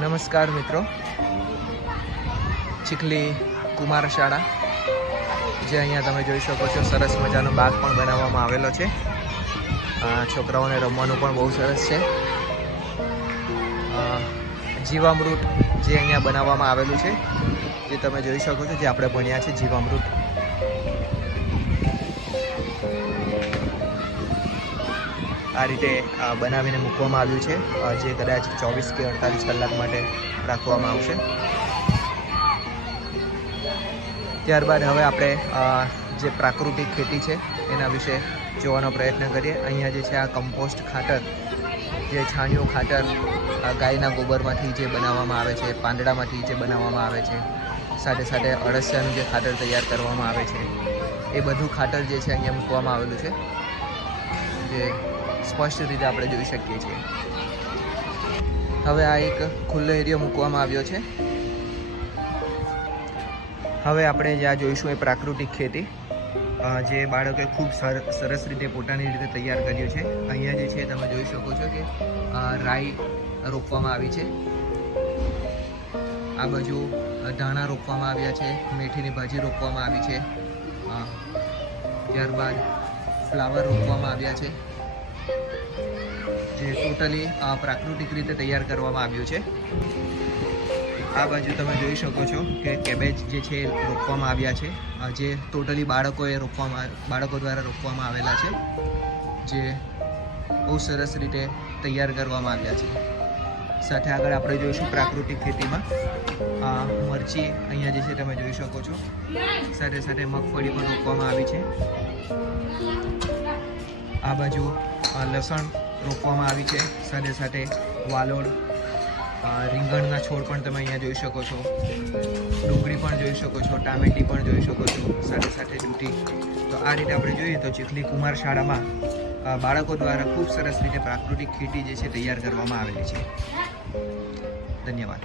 નમસ્કાર મિત્રો, ચીખલી કુમાર શાળા જે અહીંયા તમે જોઈ શકો છો, સરસ મજાનો બાગ પણ બનાવવામાં આવેલો છે. છોકરાઓને રમવાનું પણ બહુ સરસ છે. જીવામૃત જે અહીંયા બનાવવામાં આવેલું છે, જે તમે જોઈ શકો છો, જે આપણે ભણ્યા છે જીવામૃત. આ રીતે બનાવીને મૂકવામાં આવ્યું છે, જે કદાચ 24 કે 48 કલાક માટે રાખવામાં આવશે. ત્યારબાદ હવે આપણે જે પ્રાકૃતિક ખેતી છે એના વિશે જોવાનો પ્રયત્ન કરીએ. અહીંયા જે છે આ કમ્પોસ્ટ ખાતર, જે છાણિયું ખાતર ગાયના ગોબરમાંથી જે બનાવવામાં આવે છે, પાંદડામાંથી જે બનાવવામાં આવે છે, સાથે સાથે અળસિયાનું જે ખાતર તૈયાર કરવામાં આવે છે, એ બધું ખાતર જે છે અહીંયા મૂકવામાં આવેલું છે, જે સ્પષ્ટ રીતે આપણે જોઈ શકીએ છીએ. હવે આ એક ખુલ્લો એરિયો મૂકવામાં આવ્યો છે. હવે આપણે જ્યાં જોઈશું એ પ્રાકૃતિક ખેતી, જે બાળકોએ ખૂબ સરસ રીતે પોતાની રીતે તૈયાર કર્યું છે. અહીંયા જે છે તમે જોઈ શકો છો કે રાઈ રોપવામાં આવી છે, આ બાજુ ધાણા રોપવામાં આવ્યા છે, મેથીની ભાજી રોપવામાં આવી છે, ત્યારબાદ ફ્લાવર રોપવામાં આવ્યા છે, જે ટોટલી પ્રાકૃતિક રીતે તૈયાર કરવામાં આવ્યું છે. આ બાજુ તમે જોઈ શકો છો કે કેબેજ જે છે રોપવામાં આવ્યા છે, જે ટોટલી બાળકો દ્વારા રોપવામાં આવેલા છે, જે બહુ સરસ રીતે તૈયાર કરવામાં આવ્યા છે. સાથે આગળ આપણે જોઈશું પ્રાકૃતિક ખેતીમાં મરચી અહીંયા જે છે તમે જોઈ શકો છો, સાથે સાથે મગફળી પણ રોપવામાં આવી છે. આ બાજુ લસણ રોપવામાં આવી છે, સાથે સાથે વાલોળ, રીંગણના છોડ પણ તમે અહીંયા જોઈ શકો છો, ડુંગળી પણ જોઈ શકો છો, ટામેટી પણ જોઈ શકો છો, સાથે સાથે દૂધી. તો આ રીતે આપણે જોઈએ તો ચીખલી કુમાર શાળામાં બાળકો દ્વારા ખૂબ સરસ રીતે પ્રાકૃતિક ખેતી જે છે તૈયાર કરવામાં આવેલી છે. ધન્યવાદ.